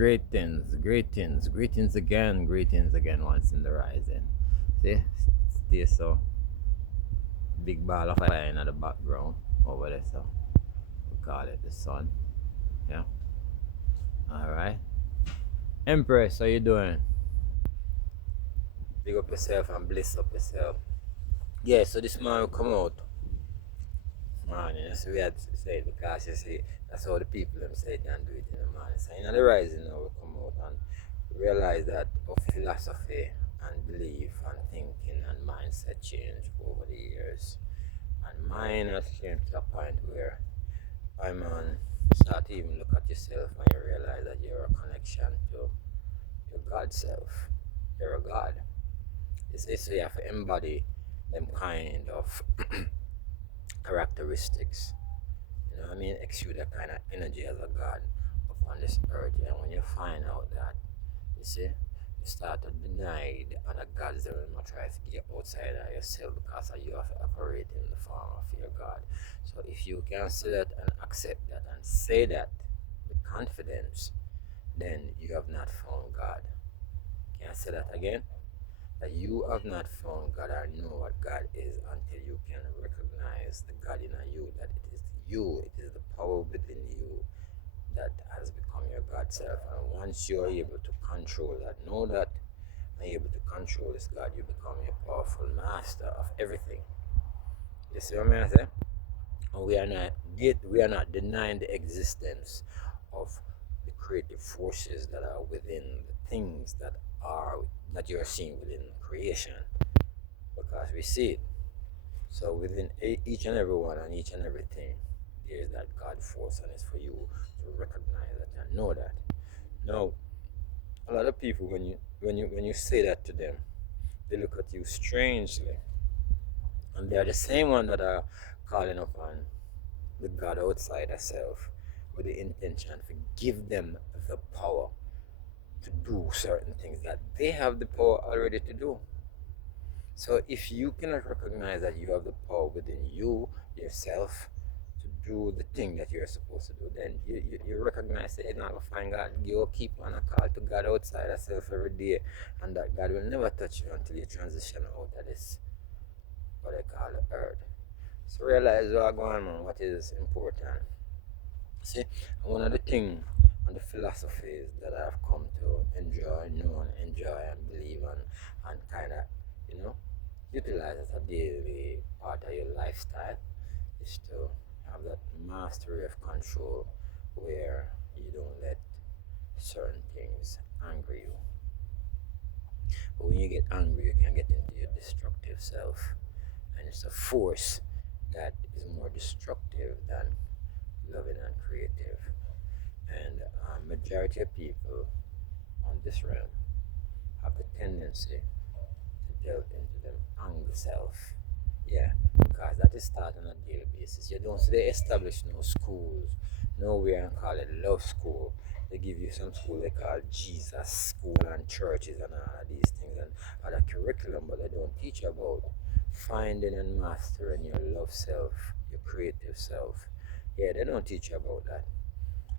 greetings again once in the rising. See, stay so big ball of fire in the background over there, so we call it the sun. Yeah, alright. Empress, how you doing? Big up yourself and bliss up yourself. Yeah, so this man will come out. Man, so we had to say it because you see, that's how the people them say can do it in the morning. So in the rising now we come out and realize that our philosophy and belief and thinking and mindset change over the years. And mine has changed to a point where I man start to even look at yourself and you realize that you're a connection to your God self. You're a God. It's so you have to embody them kind of characteristics. You know what I mean? Exude that kind of energy as a God upon this earth. And when you find out that, you see, you start to deny the other gods that will not try to get outside of yourself because you have to operate in the form of your God. So if you can see that and accept that and say that with confidence, then you have not found God. Can I say that again? That you have not found God or know what God is until you can recognize the God in you, that it is you, it is the power within you that has become your God self. And once you are able to control that, know that, and able to control this God, you become a powerful master of everything. You see what I mean? And we are not denying the existence of the creative forces that are within the things that you're seeing within creation, because we see it. So within each and every one and each and everything, there is that God force, and it's for you to recognize that and know that. Now, a lot of people, when you say that to them, they look at you strangely, and they are the same one that are calling upon the God outside herself with the intention to give them the power to do certain things that they have the power already to do. So if you cannot recognize that you have the power within you, yourself, to do the thing that you're supposed to do, then you recognize that you're not going to find God. You keep on a call to God outside yourself every day, and that God will never touch you until you transition out of this, what they call the earth. So realize what going on, what is important. See, one of the things and the philosophies that I've come to enjoy, know and enjoy and believe and kind of, you know, utilize as a daily part of your lifestyle is to have that mastery of control where you don't let certain things anger you. But when you get angry, you can get into your destructive self. And it's a force that is more destructive than loving and creative. And majority of people on this realm have the tendency to delve into them anger self. Yeah, because that is taught on a daily basis. You don't see they establish no schools, nowhere and call it love school. They give you some school they call Jesus school and churches and all of these things and other curriculum, but they don't teach about finding and mastering your love self, your creative self. Yeah, they don't teach you about that.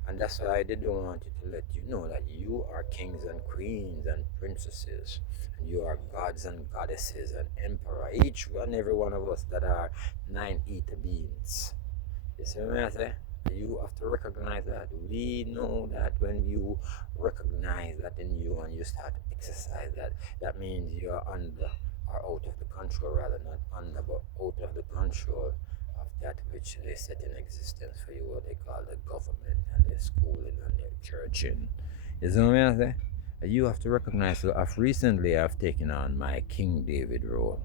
And that's why they don't want you to let you know that you are kings and queens and princesses, and you are gods and goddesses and emperor. Each and every one of us that are nine ether beings. You see what I say? You have to recognize that. We know that when you recognize that in you and you start to exercise that, that means you are under or out of the control, rather not under but out of the control of that which they set in existence for you, what they call the government and their schooling and their churching. You see what I say? You have to recognize. So I've taken on my King David role,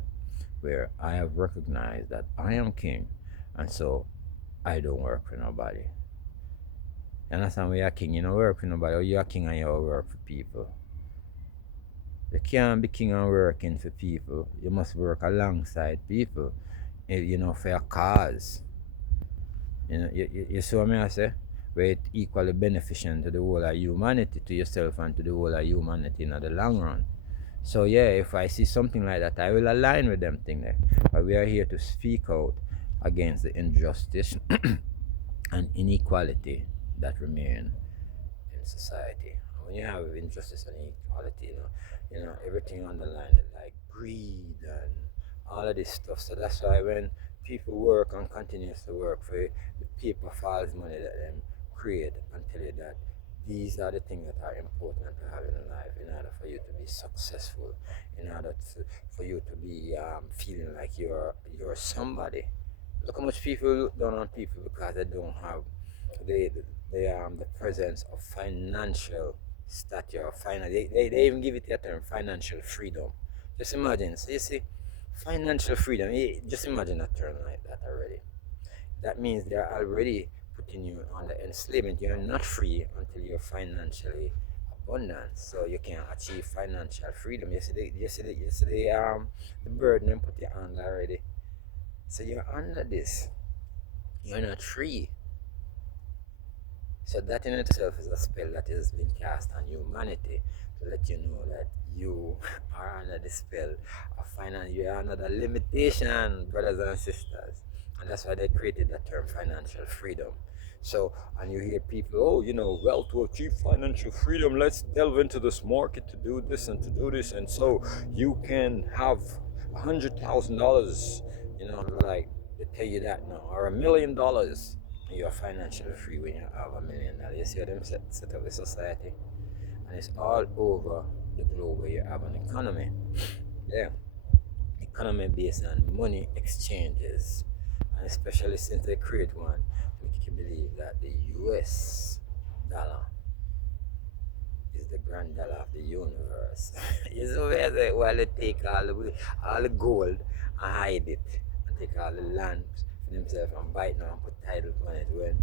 where I have recognized that I am king, and so I don't work for nobody. You understand? When you're a king, you don't work for nobody, or you're a king and you work for people. You can't be king and working for people. You must work alongside people, for a cause. You see what I say? Where it equally beneficial to the whole of humanity, to yourself and to the whole of humanity in the long run. So yeah, if I see something like that, I will align with them thing there. But we are here to speak out against the injustice and inequality that remain in society. And when you have injustice and inequality, everything on the line is like greed and all of this stuff. So that's why when people work and continues to work for the paper files money that them create and tell you that these are the things that are important to have in life in order for you to be successful, in order for you to be feeling like you're somebody. Look how much people look down on people because they don't have the the presence of financial stature, they even give it a term, financial freedom. Just imagine. So you see, financial freedom. Just imagine a term like that already. That means they're already putting you under enslavement. You're not free until you're financially abundant. So you can achieve financial freedom. The burden and put you under already. So you're under this. You're not free. So that in itself is a spell that has been cast on humanity to let you know that you are under the spell of finance. You are under the limitation, brothers and sisters. And that's why they created the term financial freedom. So, and you hear people, oh, well, to achieve financial freedom, let's delve into this market to do this and to do this. And so you can have $100,000, like they tell you that now, or $1 million. You're financially free when you have $1 million. You see how them set up the society? And it's all over the globe where you have an economy. Yeah. Economy based on money exchanges. And especially since they create one, make you believe that the US dollar is the grand dollar of the universe. You see where while they take all the gold and hide it and take all the land for themselves and buy it now and put title on it when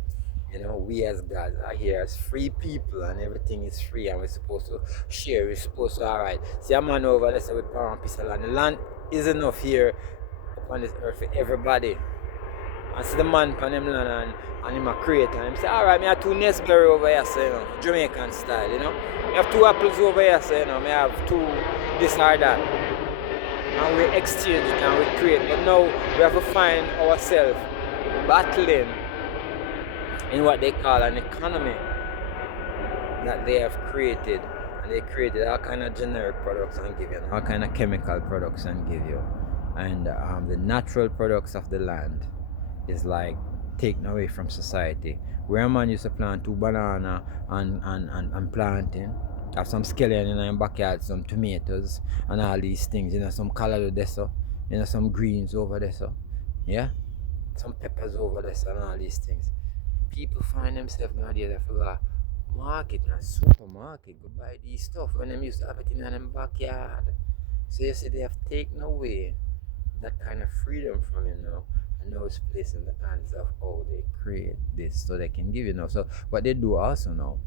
we as gods are here as free people and everything is free and we're supposed to share, we're supposed to alright. See a man over there say with power and peace of land. The land is enough here upon this earth for everybody. And see the man pan him land and him a create and him say, alright, me have two Nesberry over here, so Jamaican style, Me have two apples over here, so me have two this or that. And we exchange it and we create. But now we have to find ourselves battling in what they call an economy that they have created. And they created all kind of generic products and give you, and all kind of chemical products and give you. And the natural products of the land is like taken away from society. Where a man used to plant two banana and planting, have some scallion in your backyard, some tomatoes and all these things, some collard there so, some greens over there so. Yeah? Some peppers over there so, and all these things. People find themselves nowadays for a market and supermarket go buy these stuff when them used to have it in their backyard. So you see they have taken away that kind of freedom from you now, and now it's placed in the hands of how they create this so they can give you now. So what they do also now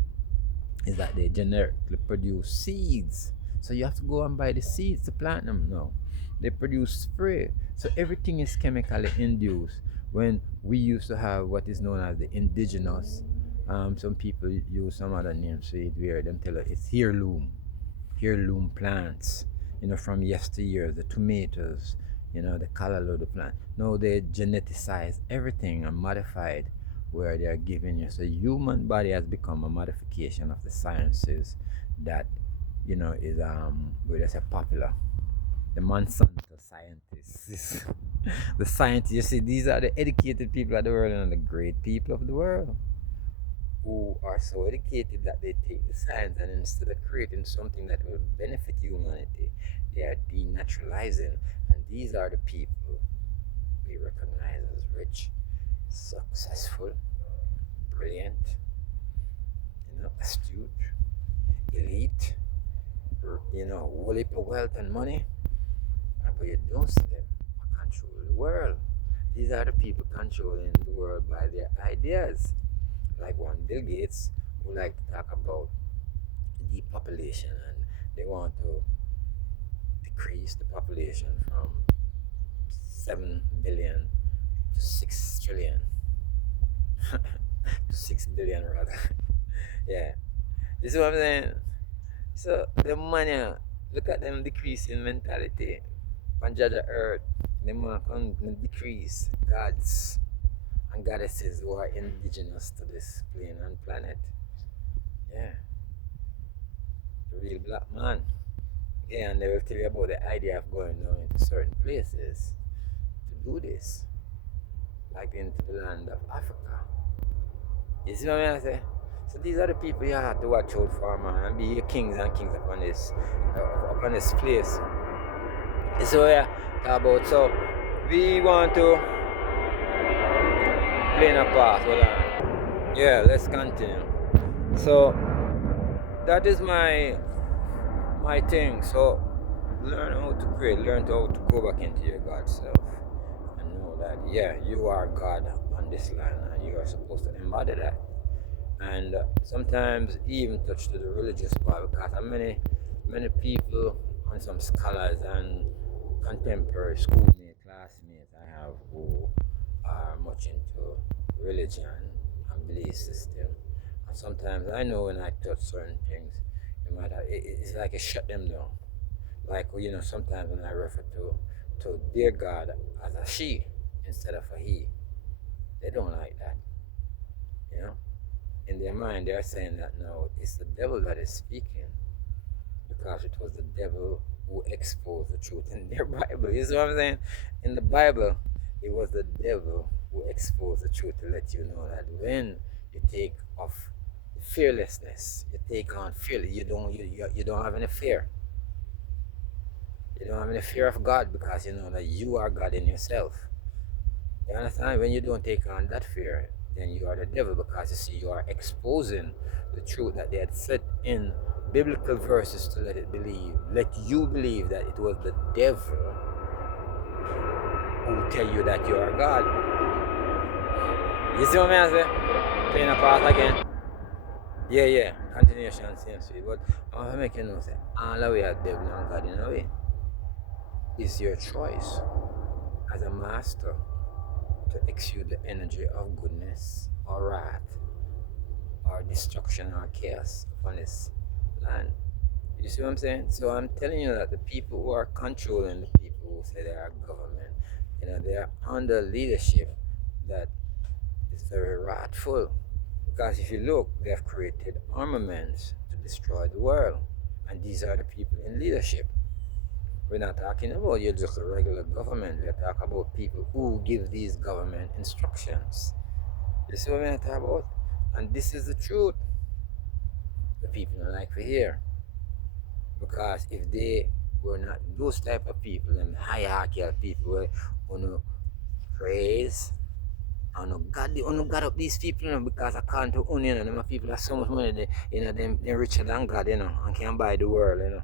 is that they generically produce seeds. So you have to go and buy the seeds to plant them now. They produce spray. So everything is chemically induced. When we used to have what is known as the indigenous, some people use some other names for it where them tell us it's heirloom plants, from yesteryear, the tomatoes, the color of the plant. Now they geneticize everything and modified where they are giving you. So human body has become a modification of the sciences that is where they say popular. The Monsanto scientists. The scientists, you see, these are the educated people of the world and the great people of the world who are so educated that they take the science and instead of creating something that will benefit humanity, they are denaturalizing. And these are the people we recognize as rich, successful, brilliant, astute, elite, whole heap of wealth and money. But you don't see them control the world. These are the people controlling the world by their ideas. Like one Bill Gates who like to talk about depopulation and they want to decrease the population from 7 billion to 6 trillion. To 6 billion rather. Yeah. You see what I'm saying? So the money, look at them decreasing mentality. On Jaja Earth, they want to decrease gods and goddesses who are indigenous to this plane and planet. Yeah, the real black man. Yeah, and they will tell you about the idea of going down into certain places to do this, like into the land of Africa. You see what I mean? I say? So these are the people you have to watch out for, man, and be your kings and kings upon this place. This is what we talk about. So we want to play in a part. Hold on. Yeah, let's continue. So that is my thing. So learn how to pray, learn how to go back into your God self, and know that you are God on this land, and you are supposed to embody that. And sometimes even touch to the religious part, because many people and some scholars and contemporary schoolmates, classmates I have who are much into religion and belief system. And sometimes I know when I touch certain things, it's like it shut them down. Like, sometimes when I refer to their God as a she instead of a he, they don't like that. You know, in their mind, they are saying that no, it's the devil that is speaking, because it was the devil who exposed the truth in their Bible. You see what I'm saying? In the Bible, it was the devil who exposed the truth to let you know that when you take off fearlessness, you take on fear. You don't have any fear. You don't have any fear of God, because you know that you are God in yourself. You understand? When you don't take on that fear, then you are the devil, because you see, you are exposing the truth that they had set in biblical verses to let you believe that it was the devil who tell you that you are God. You see what I'm saying? Playing a part again. Yeah. Continuation, same sweet. But I want to make you know, say, all the way are devil and God in a way. It's your choice as a master to exude the energy of goodness or wrath or destruction or chaos upon this land. You see what I'm saying? So I'm telling you that the people who are controlling the people who say they are government, they are under leadership that is very wrathful. Because if you look, they have created armaments to destroy the world. And these are the people in leadership. We're not talking about you just a regular government. We're talking about people who give these government instructions. You see what I'm talking about? And this is the truth. The people don't like to hear. Because if they were not those type of people, them hierarchical people where praise and God up these people, because according to them people have so much money, they're richer than God, and can buy the world,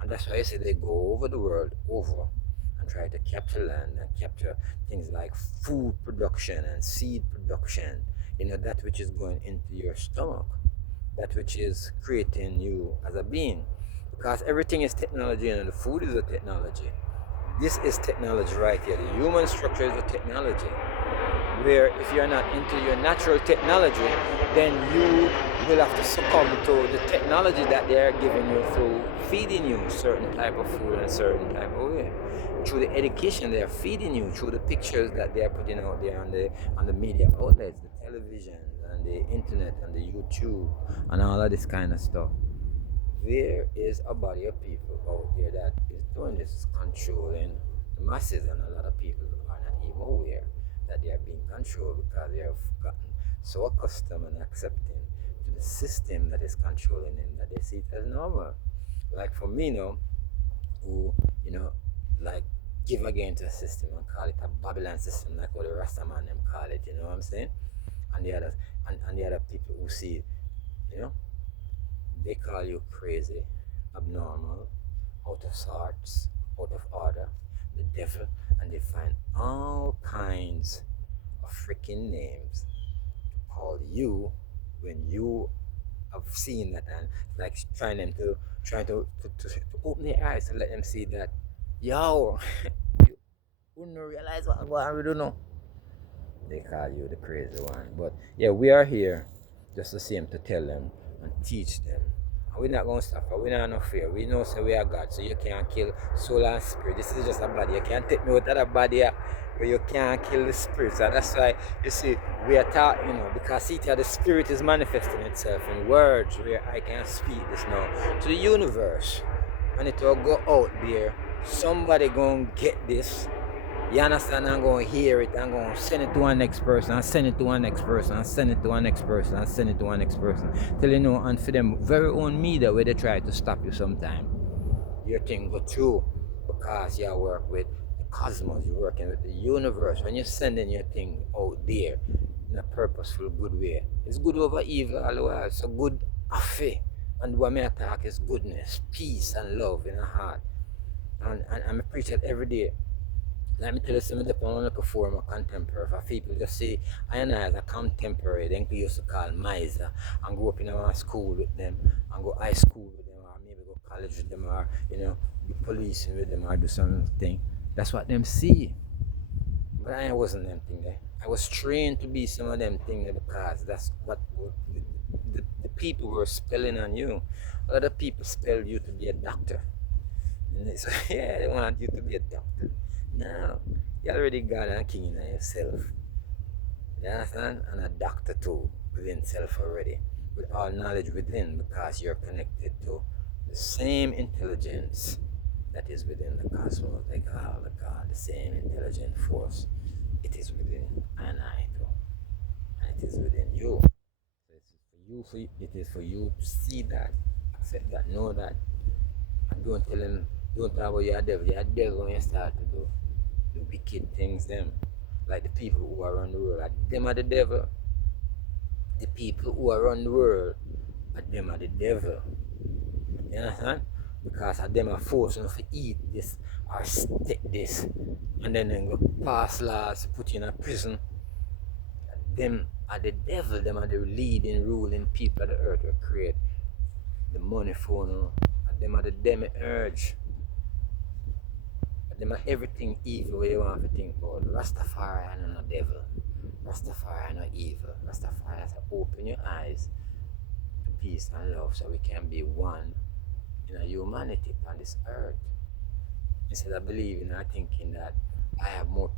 And that's why I say they go over the world over and try to capture land and capture things like food production and seed production, that which is going into your stomach, that which is creating you as a being. Because everything is technology, and the food is a technology. This is technology right here. The human structure is a technology. Where if you're not into your natural technology, then you will have to succumb to the technology that they are giving you through feeding you certain type of food and certain type of way. Through the education they are feeding you, through the pictures that they are putting out there on the media outlets, the television and the internet and the YouTube and all of this kind of stuff. There is a body of people out there that is doing this, controlling the masses, and a lot of people are not even aware that they are being controlled, because they have gotten so accustomed and accepting to the system that is controlling them that they see it as normal. Like for me now, who, like give again to the system and call it a Babylon system, like what the Rastaman them call it, you know what I'm saying? And the others, and the other people who see it, you know, they call you crazy, abnormal, out of sorts, out of order, the devil, and they find all kinds of freaking names to call you when you have seen that, and like trying to open their eyes to let them see that, yo, you wouldn't realize what I'm going to do now. They call you the crazy one. But yeah, we are here just the same to tell them and teach them. And we're not going to suffer. We're not no fear. We know so we are God. So you can't kill soul and spirit. This is just a body. You can't take me out of that body. where you can't kill the spirits. And that's why you see we are taught, because see the spirit is manifesting itself in words where I can speak this now to the universe. And it will go out there. Somebody gonna get this. You understand? I'm going to hear it. I'm going to send it to one next person and send it to one next person and send it to one next person and send it to one next person. Till and for them very own media where they try to stop you sometime. Your thing go through because you work with the cosmos, you're working with the universe. When you're sending your thing out there in a purposeful, good way, it's good over evil all the while. So good affair. And what me attack is goodness, peace, and love in the heart. And I preach it every day. Let me tell you something that I'm looking for my contemporary. For people just say, I and I as a contemporary, then we used to call miser, and go up in a school with them, and go high school with them, or maybe go college with them, or, be policing with them, or do something. That's what them see. But I wasn't them thing there. I was trained to be some of them things because that's what the people were spelling on you. Other people spell you to be a doctor. And they say, yeah, they want you to be a doctor. No, you already got a king in yourself. You understand? And a doctor too, within self already. With all knowledge within, because you're connected to the same intelligence that is within the cosmos. They call the God, the same intelligent force. It is within and I too. And it is within you. It is for you to see that, accept that, know that. And don't tell him, don't talk about your devil. Your devil when you start to do the wicked things them. Like the people who are around the world, them are the devil. The people who are around the world, them are the devil. You understand? Because them are forced to eat this or stick this. And then they go pass laws, put you in a prison. Them are the devil, them are the leading, ruling people of the earth who create the money for you. And them are the demiurge. Them are everything evil where you want to think about. Rastafari and no devil. Rastafari and no evil. Rastafari has to open your eyes to peace and love so we can be one in a humanity on this earth. Instead of believing or thinking that I have more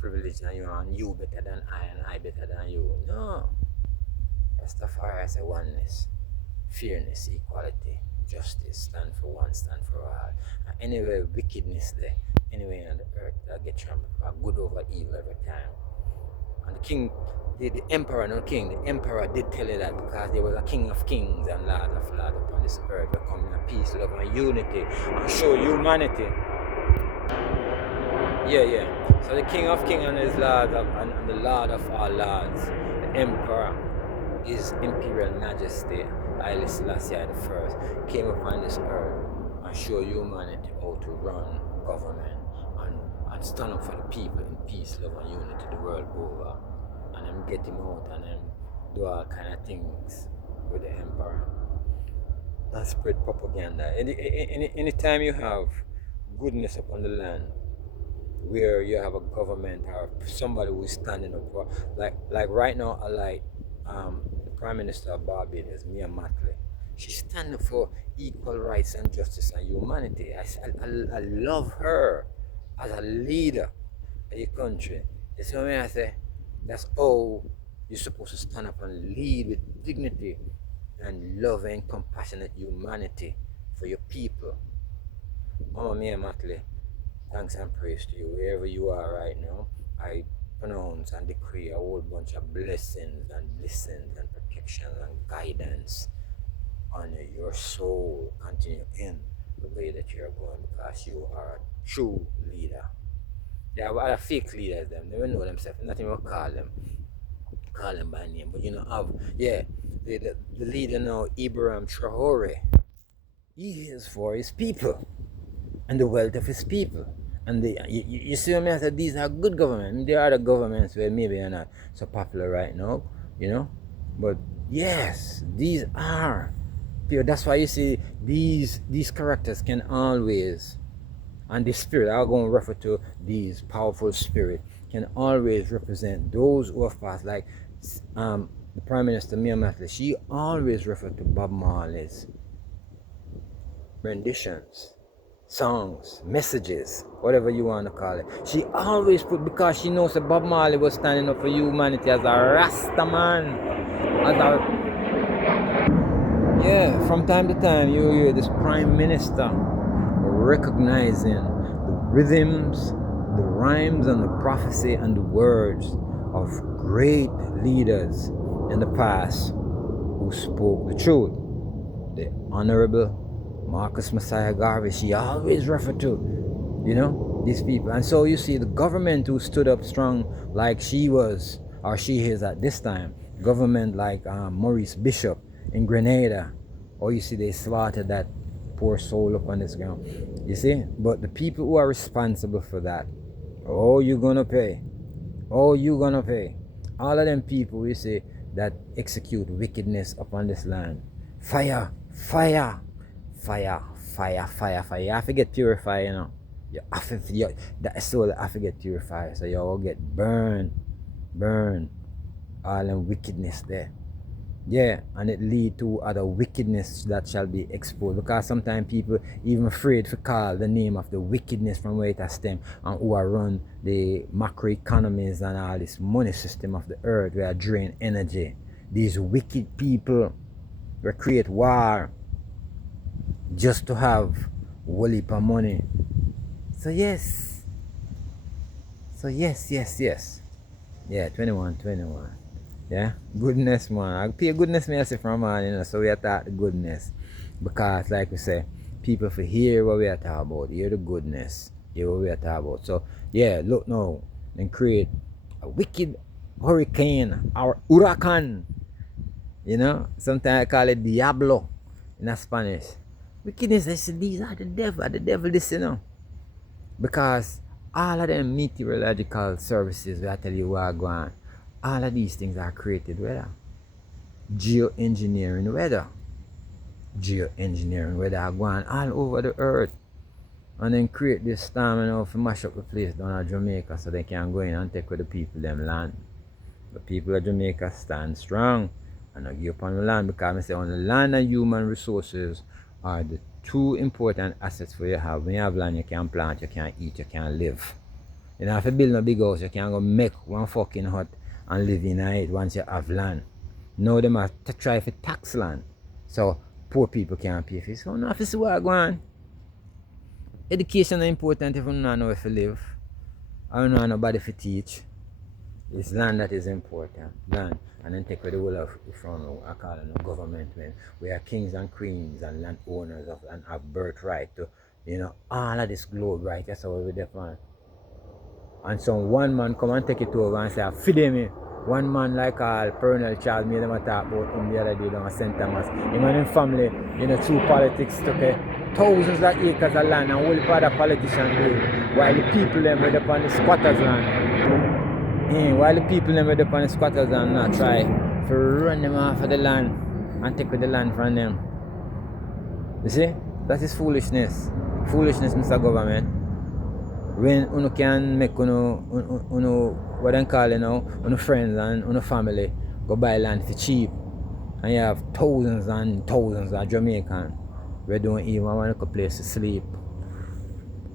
privilege than you and you better than I and I better than you. No. Rastafari has a oneness, fairness, equality, justice, stand for one, stand for all. And anywhere wickedness there, anywhere on the earth that get trampled, good over evil every time. And the king, the emperor, not king, the emperor did tell you that because there was a king of kings and lord of lords upon this earth, to come in peace, love, and unity, and show humanity. Yeah. So the king of kings and his lord and the lord of all lords, the emperor, his imperial majesty, Haile Selassie I, came upon this earth and show humanity how to run government and stand up for the people in peace, love, and unity the world over. And then get him out and then do all kind of things with the emperor and spread propaganda. Anytime you have goodness upon the land, where you have a government or somebody who is standing up for, like right now, the Prime Minister of Barbados, Mia Matley. She's standing for equal rights and justice and humanity. I love her as a leader of your country. You see what I say? That's how you're supposed to stand up and lead with dignity and love and compassionate humanity for your people. Mama Mia Matley, thanks and praise to you wherever you are right now. I pronounce and decree a whole bunch of blessings and protection and guidance on your soul. Continue in the way that you're going because you are a true leader. There are other fake leaders, them. They don't know themselves. Nothing will call them by name. But the leader now, Ibrahim Traore, he is for his people and the wealth of his people. And you see what I said? These are good governments. There are other governments where maybe are not so popular right now, But yes, these are pure. That's why you see these characters can always, and the spirit, I'll go and refer to these powerful spirit, can always represent those who have passed. Like the Prime Minister Mia Matley, she always referred to Bob Marley's renditions songs, messages, whatever you want to call it. She always put, because she knows that Bob Marley was standing up for humanity as a Rasta man. As a, yeah, from time to time you hear this prime minister recognizing the rhythms, the rhymes, and the prophecy and the words of great leaders in the past who spoke the truth. The Honorable Marcus Messiah Garvey, she always referred to, these people. And so you see the government who stood up strong like she was, or she is at this time, government like Maurice Bishop in Grenada, or you see they slaughtered that poor soul up on this ground. You see? But the people who are responsible for that, oh, you're gonna pay. Oh, you gonna pay. All of them people, you see, that execute wickedness upon this land. Fire, fire, fire, fire, fire, fire. You have to get purified, You have to, that soul have to get purified. So you all get burned, burn all them wickedness there. Yeah, and it lead to other wickedness that shall be exposed. Because sometimes people even afraid to call the name of the wickedness from where it has stem and who are run the macroeconomies and all this money system of the earth where drain energy. These wicked people will create war just to have whole heap of money. So yes. Yes. Yeah, 21. Yeah, goodness, man. I pay goodness me I say from man, so we are taught the goodness. Because like we say, people for hear what we are talking about, hear the goodness, hear what we are talking about. So yeah, look now, and create a wicked hurricane or huracan. Sometimes I call it Diablo in Spanish. Wickedness, they say these are the devil this, Because all of them meteorological services where I tell you what are going on, all of these things are created weather. Geoengineering weather. Geoengineering weather are going all over the earth. And then create this storm to mash up the place down in Jamaica so they can go in and take with the people them land. The people of Jamaica stand strong and not give up on the land, because I say on the land and human resources are the two important assets for you have. When you have land, you can plant, you can eat, you can live. You don't have to build a big house, you can go make one fucking hut and live in it once you have land. Now they must try to tax land. So poor people can't pay for it. So now if you see what going on. Education is important if you don't know where to live. I don't know nobody to teach. It's land that is important. Land. And then take away the whole of from I call it no government when we are kings and queens and land owners of and have birthright to all of this globe, right? That's how we define. And so one man come and take it over and say, feed me. One man like Colonel Charles made them a talk about him the other day down at St. Thomas. Him and his family, through politics took thousands of acres of land and all part of politicians do. While the people them were up on the squatters land. While the people them were up on the squatters land not try to run them off of the land and take the land from them. You see? That is foolishness. Foolishness, Mr. Government. When you can make what they call friends and family go buy land for cheap, and you have thousands and thousands of Jamaicans we don't even want a place to sleep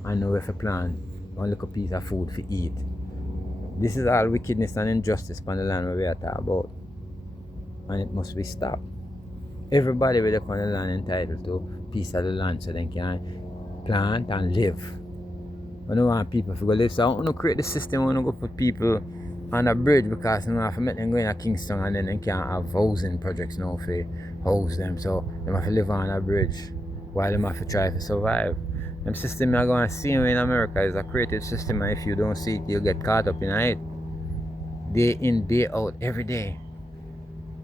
and nowhere to plant, one little piece of food to eat. This is all wickedness and injustice upon the land where we are talking about, and it must be stopped. Everybody with upon the land entitled to a piece of the land so they can plant and live. I don't want people to go live, so I want to create the system. I want to go put people on a bridge, because I have to make them go in Kingston and then they can't have housing projects now for house them. So they have to live on a bridge while they have to try to survive. The system you're going to see in America is a creative system, and if you don't see it, you'll get caught up in it. Day in, day out, every day.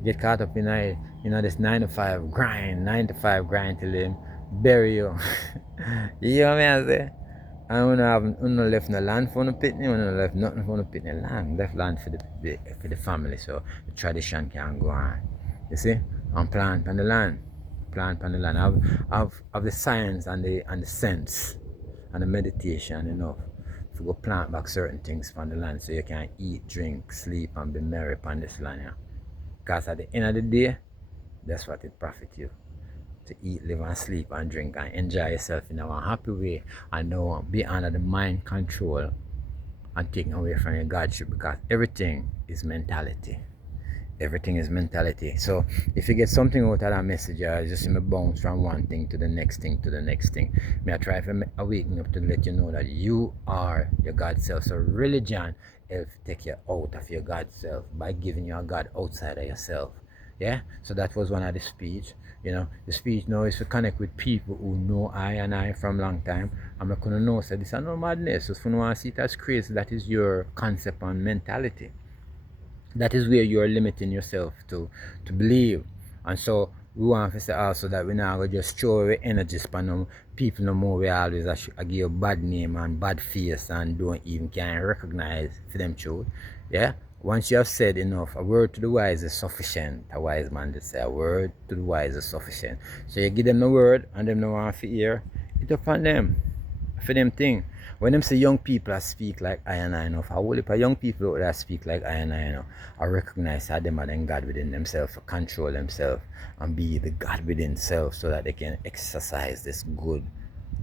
Get caught up in it. This 9 to 5 grind till they bury you. You know what I say? And we don't left no land for no pitney, we don't left nothing for no pitney land. Left land for the family, so the tradition can go on. You see? And plant on the land. Plant on the land. Have the science and the sense and the meditation enough to go plant back certain things on the land so you can eat, drink, sleep and be merry upon this land. Yeah. Because at the end of the day, that's what it profit you. to eat, live, and sleep, and drink, and enjoy yourself in a happy way, and don't be under the mind control and taken away from your Godship, because everything is mentality. Everything is mentality. So if you get something out of that message, just see me bounce from one thing to the next thing to the next thing. May I try to awaken up to let you know that you are your God self. So religion helps take you out of your God self by giving you a God outside of yourself. Yeah, so that was one of the speech. The speech now is to connect with people who know I and I from long time. I'm not gonna know, so this is no madness. So if you want to see it as crazy, that is your concept on mentality. That is where you are limiting yourself to believe. And so we want to say also that we now just throw away energy span on people no more. We always give you bad name and bad face and don't even can recognize for them truth. Yeah. Once you have said enough, a word to the wise is sufficient. A wise man did say a word to the wise is sufficient. So you give them the word and them no want to hear, it upon them. For them thing. When them say young people that speak like I and I know, how old if young people out there speak like I and I know, I recognize how them are then God within themselves, control themselves, and be the God within self, so that they can exercise this good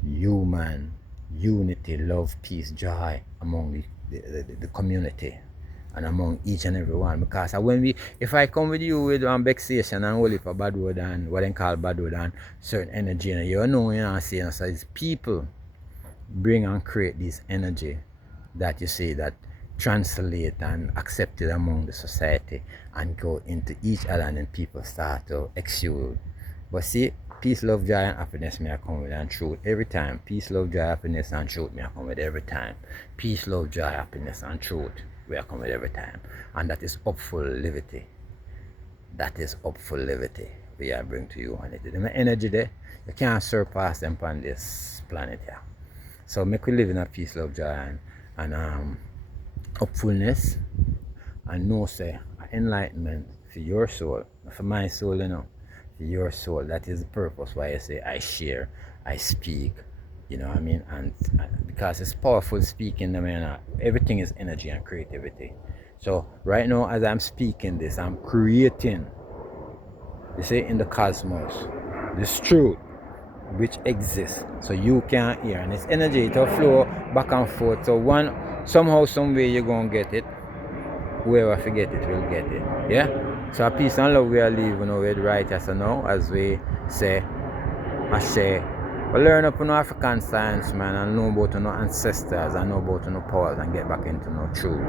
human unity, love, peace, joy among the community and among each and every one. Because if I come with you with vexation and only for bad word and what they call bad word and certain energy, you know, saying, so it's people bring and create this energy that you see that translate and accepted among the society and go into each other, and then people start to exude. But see, peace, love, joy, and happiness may come with, and truth every time. Peace, love, joy, happiness, and truth may come with every time. Peace, love, joy, happiness, and truth will come with every time. And that is upful liberty. That is upful liberty we are bring to you. And the energy there, you can't surpass them on this planet here. So make we live in a peace, love, joy, and hopefulness, and know say enlightenment for your soul, for my soul, for your soul. That is the purpose why I say I share, I speak, you know what I mean, and because it's powerful speaking. I mean, everything is energy and creativity. So right now, as I'm speaking this, I'm creating. You see, in the cosmos, this truth which exists, so you can hear, and it's energy, it'll flow back and forth. So somehow, some way, you're gonna get it. Whoever forget it will get it. Yeah. So a peace and love we are living with righteous now, as we say, I say, we learn up on African science, man, and know about our ancestors and know about our powers, and get back into our true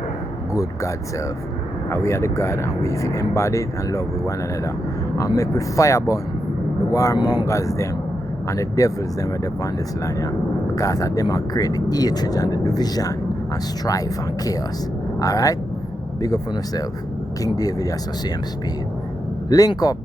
good God self. And we are the God, and we embody it and love with one another, and make with fire burn the warmongers them and the devils them are upon this land, yeah? Because of them are create the hatred and the division and strife and chaos. Alright? Big up on yourself. King David has the same speed. Link up.